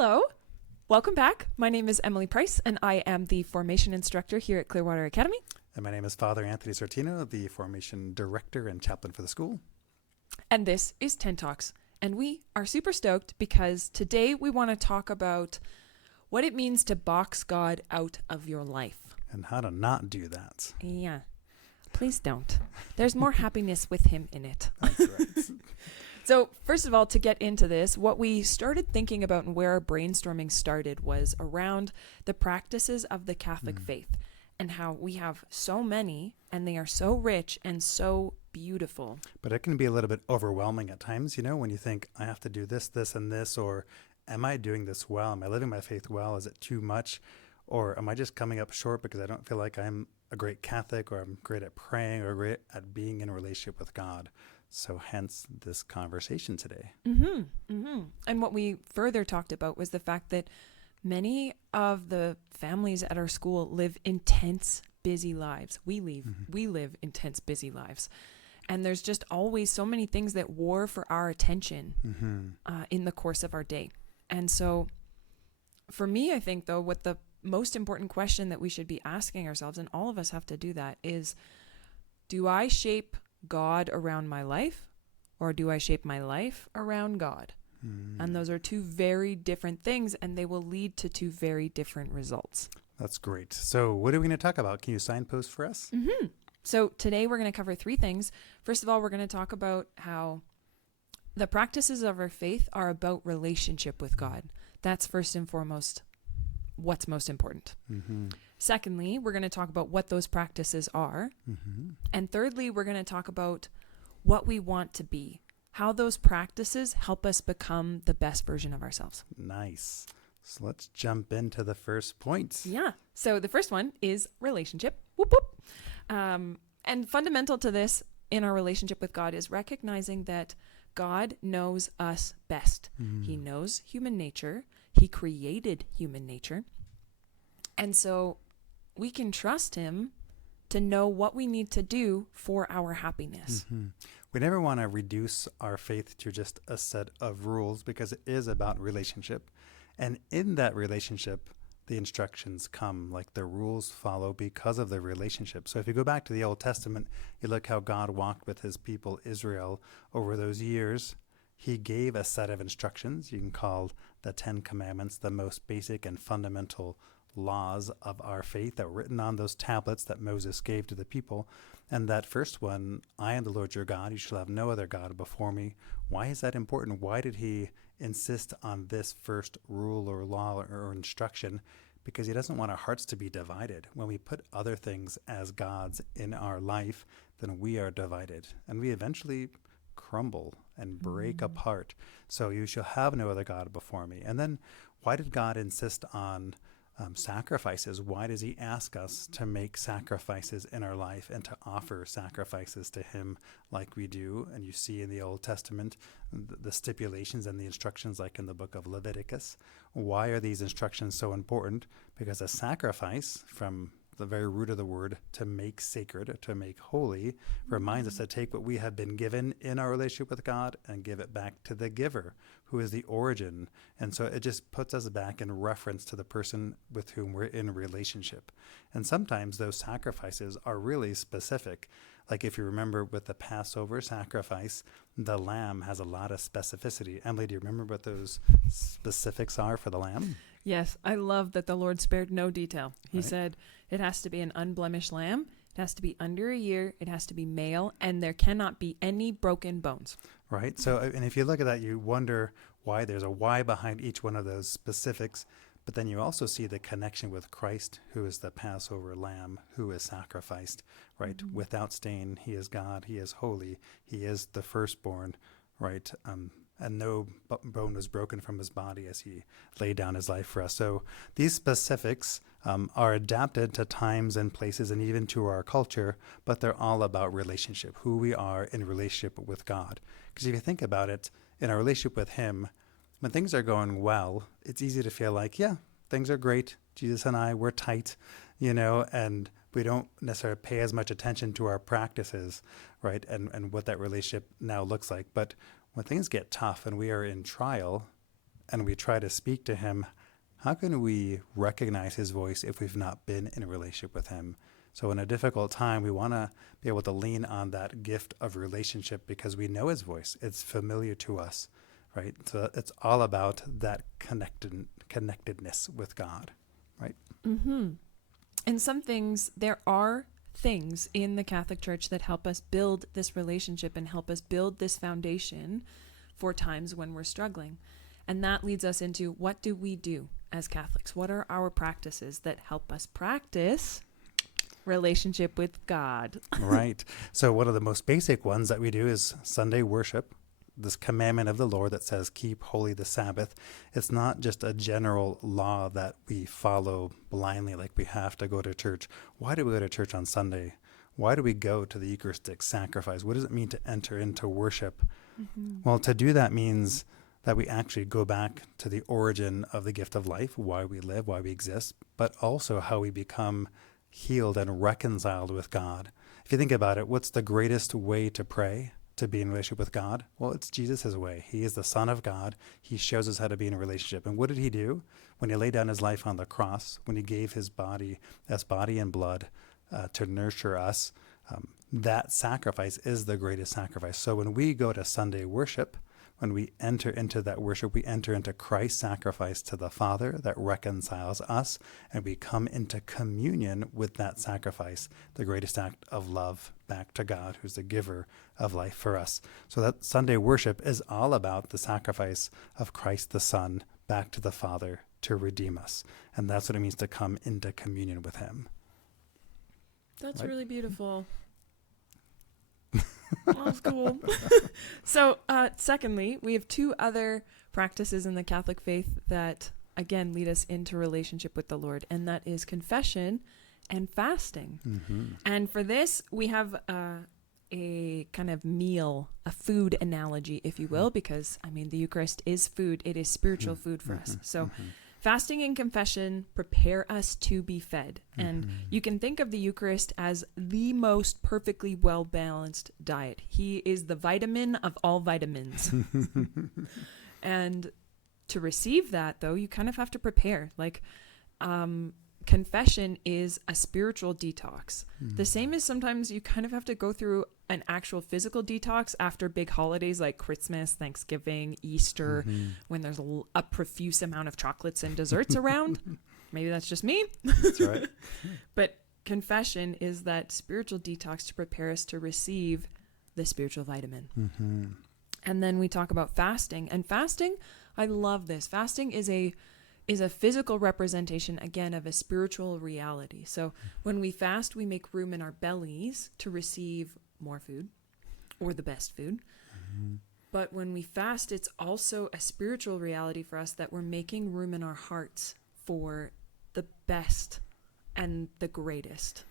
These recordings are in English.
Hello. Welcome back. My name is Emily Price, and I am the formation instructor here at Clearwater Academy. And my name is Father Anthony Sortino, the formation director and chaplain for the school. And this is 10 Talks. And we are super stoked because today we want to talk about what it means to box God out of your life. And how to not do that. Yeah. Please don't. There's more happiness with him in it. That's right. So first of all, to get into this, what we started thinking about and where our brainstorming started was around the practices of the Catholic faith and how we have so many and they are so rich and so beautiful. But it can be a little bit overwhelming at times, when you think, I have to do this, this, and this, or am I doing this well? Am I living my faith well? Is it too much? Or am I just coming up short because I don't feel like I'm a great Catholic, or I'm great at praying, or great at being in a relationship with God? So hence this conversation today. And what we further talked about was the fact that many of the families at our school live intense, busy lives. We live intense, busy lives. And there's just always so many things that war for our attention in the course of our day. And so for me, I think, though, what the most important question that we should be asking ourselves, and all of us have to do that, is, do I shape God around my life, or do I shape my life around God? And those are two very different things, and they will lead to two very different results. That's great. So what are we going to talk about? Can you signpost for us? So today we're going to cover three things. First of all, we're going to talk about how the practices of our faith are about relationship with God. That's first and foremost what's most important. Secondly, we're going to talk about what those practices are. And thirdly, we're going to talk about what we want to be, how those practices help us become the best version of ourselves. Nice. So let's jump into the first point. Yeah. So the first one is relationship. Whoop, whoop. And fundamental to this in our relationship with God is recognizing that God knows us best. He knows human nature. He created human nature. And so we can trust him to know what we need to do for our happiness. We never want to reduce our faith to just a set of rules, because it is about relationship. And in that relationship, the instructions come, like the rules follow because of the relationship. So if you go back to the Old Testament, you look how God walked with his people Israel over those years. He gave a set of instructions. You can call the 10 Commandments the most basic and fundamental laws of our faith that were written on those tablets that Moses gave to the people. And that first one, I am the Lord your God, you shall have no other God before me. Why is that important? Why did he insist on this first rule or law or instruction? Because he doesn't want our hearts to be divided. When we put other things as gods in our life, then we are divided, and we eventually crumble and break apart. So you shall have no other God before me. And then why did God insist on sacrifices? Why does he ask us to make sacrifices in our life and to offer sacrifices to him like we do? And you see in the Old Testament the stipulations and the instructions, like in the book of Leviticus. Why are these instructions so important? Because a sacrifice, from the very root of the word, to make sacred, to make holy, reminds us to take what we have been given in our relationship with God and give it back to the giver, who is the origin. And so it just puts us back in reference to the person with whom we're in relationship. And sometimes those sacrifices are really specific. Like if you remember with the Passover sacrifice, the lamb has a lot of specificity. Emily, do you remember what those specifics are for the lamb? Yes, I love that the Lord spared no detail. He Right. said it has to be an unblemished lamb, it has to be under a year, it has to be male, and there cannot be any broken bones. Right. So, and if you look at that, you wonder why there's a why behind each one of those specifics. But then you also see the connection with Christ, who is the Passover lamb, who is sacrificed, right? Without stain, he is God, he is holy, he is the firstborn, right? And no bone was broken from his body as he laid down his life for us. So these specifics are adapted to times and places and even to our culture, but they're all about relationship, who we are in relationship with God. Because if you think about it, in our relationship with him, when things are going well, it's easy to feel like, yeah, things are great. Jesus and I, we're tight, and we don't necessarily pay as much attention to our practices, right? And what that relationship now looks like. But when things get tough and we are in trial, and we try to speak to him, how can we recognize his voice if we've not been in a relationship with him? So in a difficult time, we want to be able to lean on that gift of relationship because we know his voice. It's familiar to us, right? So it's all about that connectedness with God, right? Mm-hmm. And there are things in the Catholic Church that help us build this relationship and help us build this foundation for times when we're struggling. And that leads us into, what do we do as Catholics? What are our practices that help us practice relationship with God? Right. So one of the most basic ones that we do is Sunday worship, this commandment of the Lord that says, keep holy the Sabbath. It's not just a general law that we follow blindly, like we have to go to church. Why do we go to church on Sunday? Why do we go to the Eucharistic sacrifice? What does it mean to enter into worship? Mm-hmm. Well, to do that means that we actually go back to the origin of the gift of life, why we live, why we exist, but also how we become healed and reconciled with God. If you think about it, what's the greatest way to pray, to be in relationship with God? Well, it's Jesus' way. He is the Son of God. He shows us how to be in a relationship. And what did he do? When he laid down his life on the cross, when he gave his body as body and blood to nurture us, that sacrifice is the greatest sacrifice. So when we go to Sunday worship, when we enter into that worship, we enter into Christ's sacrifice to the Father that reconciles us, and we come into communion with that sacrifice, the greatest act of love back to God, who's the giver of life for us. So that Sunday worship is all about the sacrifice of Christ the Son back to the Father to redeem us. And that's what it means to come into communion with him. That's right? Really beautiful. Oh, that's cool. So, secondly, we have two other practices in the Catholic faith that, again, lead us into relationship with the Lord, and that is confession and fasting. Mm-hmm. And for this, we have a kind of meal, a food analogy, if you will, because, I mean, the Eucharist is food. It is spiritual food for us. So fasting and confession prepare us to be fed. And you can think of the Eucharist as the most perfectly well-balanced diet. He is the vitamin of all vitamins. And to receive that, though, you kind of have to prepare. Like, confession is a spiritual detox. The same as sometimes you kind of have to go through an actual physical detox after big holidays like Christmas, Thanksgiving, Easter, when there's a profuse amount of chocolates and desserts around. Maybe that's just me. That's right. But confession is that spiritual detox to prepare us to receive the spiritual vitamin. Mm-hmm. And then we talk about fasting. And fasting, I love this. Fasting is a physical representation, again, of a spiritual reality. So when we fast, we make room in our bellies to receive more food, or the best food. Mm-hmm. But when we fast, it's also a spiritual reality for us that we're making room in our hearts for the best and the greatest.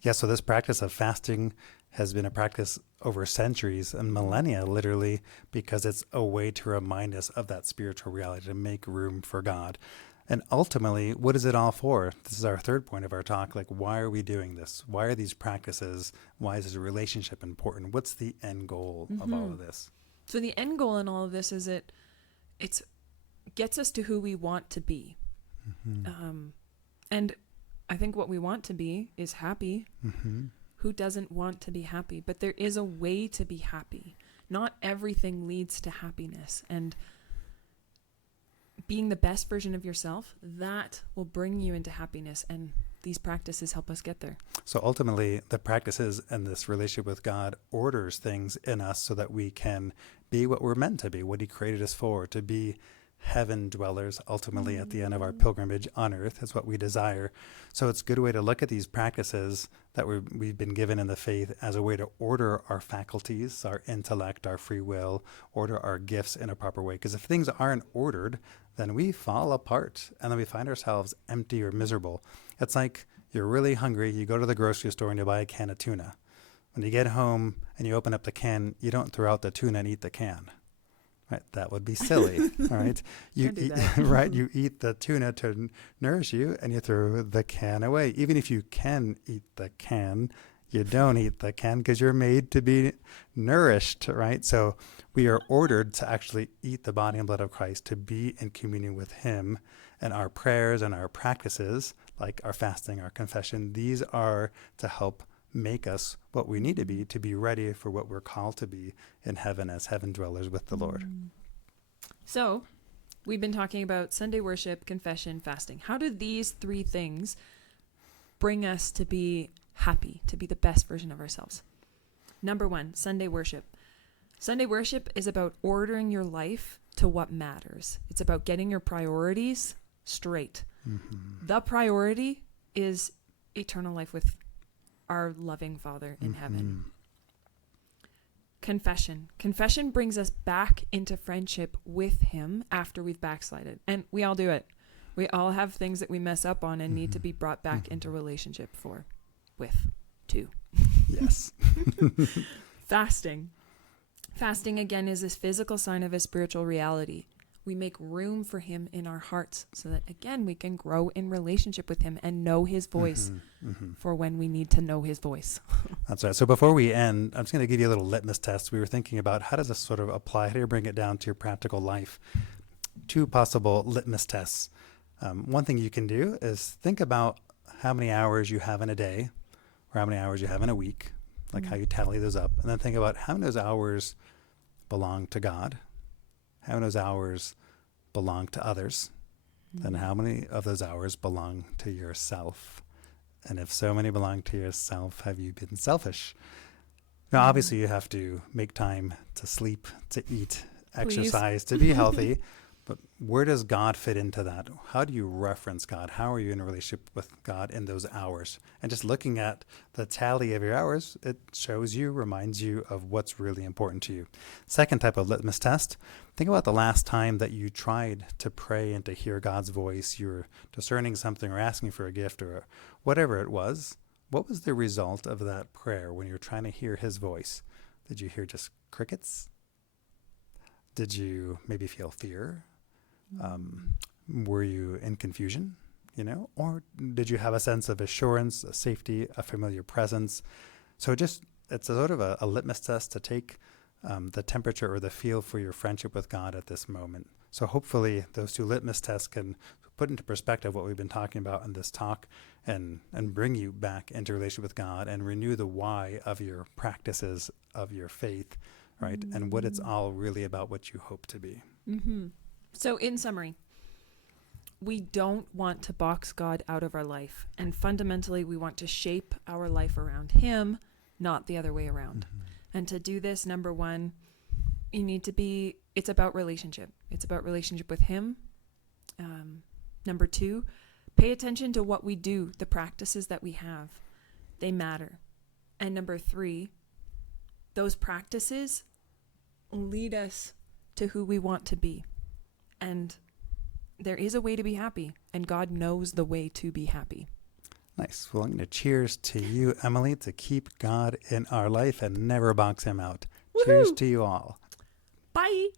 Yeah, so this practice of fasting has been a practice over centuries and millennia, literally, because it's a way to remind us of that spiritual reality, to make room for God. And ultimately, what is it all for? This is our third point of our talk. Like, why are we doing this? Why are these practices? Why is this relationship important? What's the end goal of all of this? So the end goal in all of this is it gets us to who we want to be. And I think what we want to be is happy. Who doesn't want to be happy? But there is a way to be happy. Not everything leads to happiness. And being the best version of yourself, that will bring you into happiness. And these practices help us get there. So ultimately, the practices and this relationship with God orders things in us so that we can be what we're meant to be, what he created us for, to be heaven dwellers ultimately at the end of our pilgrimage on earth is what we desire. So it's a good way to look at these practices that we've been given in the faith as a way to order our faculties, our intellect, our free will, order our gifts in a proper way. Because if things aren't ordered, then we fall apart and then we find ourselves empty or miserable. It's like you're really hungry, you go to the grocery store and you buy a can of tuna. When you get home and you open up the can, you don't throw out the tuna and eat the can. Right, that would be silly. All right, you eat, right. You eat the tuna to nourish you, and you throw the can away. Even if you can eat the can, You don't eat the can because you're made to be nourished, right? So we are ordered to actually eat the body and blood of Christ, to be in communion with him. And our prayers and our practices, like our fasting, our confession, these are to help make us what we need to be ready for what we're called to be in heaven as heaven dwellers with the Lord. So we've been talking about Sunday worship, confession, fasting. How do these three things bring us to be happy, to be the best version of ourselves? Number one, Sunday worship. Sunday worship is about ordering your life to what matters. It's about getting your priorities straight. Mm-hmm. The priority is eternal life with our loving Father in heaven. Confession. Confession brings us back into friendship with him after we've backslided. And we all do it. We all have things that we mess up on and need to be brought back into relationship to. Yes. Fasting. Fasting, again, is this physical sign of a spiritual reality. We make room for him in our hearts so that, again, we can grow in relationship with him and know his voice for when we need to know his voice. That's right. So before we end, I'm just going to give you a little litmus test. We were thinking about how does this sort of apply? How do you bring it down to your practical life? 2 possible litmus tests. One thing you can do is think about how many hours you have in a day or how many hours you have in a week, like how you tally those up. And then think about how many of those hours belong to God, how many of those hours belong to others, and how many of those hours belong to yourself. And if so many belong to yourself, have you been selfish? Now, obviously, you have to make time to sleep, to eat, exercise, to be healthy. But where does God fit into that? How do you reference God? How are you in a relationship with God in those hours? And just looking at the tally of your hours, it shows you, reminds you of what's really important to you. Second type of litmus test, think about the last time that you tried to pray and to hear God's voice. You were discerning something or asking for a gift or whatever it was. What was the result of that prayer when you were trying to hear his voice? Did you hear just crickets? Did you maybe feel fear? Were you in confusion, or did you have a sense of assurance, a safety, a familiar presence? So it's a sort of a litmus test to take the temperature or the feel for your friendship with God at this moment. So hopefully those 2 litmus tests can put into perspective what we've been talking about in this talk and bring you back into relationship with God and renew the why of your practices of your faith, right? And what it's all really about, what you hope to be. Mm-hmm. So in summary, we don't want to box God out of our life. And fundamentally, we want to shape our life around him, not the other way around. And to do this, number one, it's about relationship. It's about relationship with him. Number 2, pay attention to what we do, the practices that we have. They matter. And number 3, those practices lead us to who we want to be. And there is a way to be happy, and God knows the way to be happy. Nice. Well, I'm going to cheers to you, Emily, to keep God in our life and never box him out. Woo-hoo! Cheers to you all. Bye.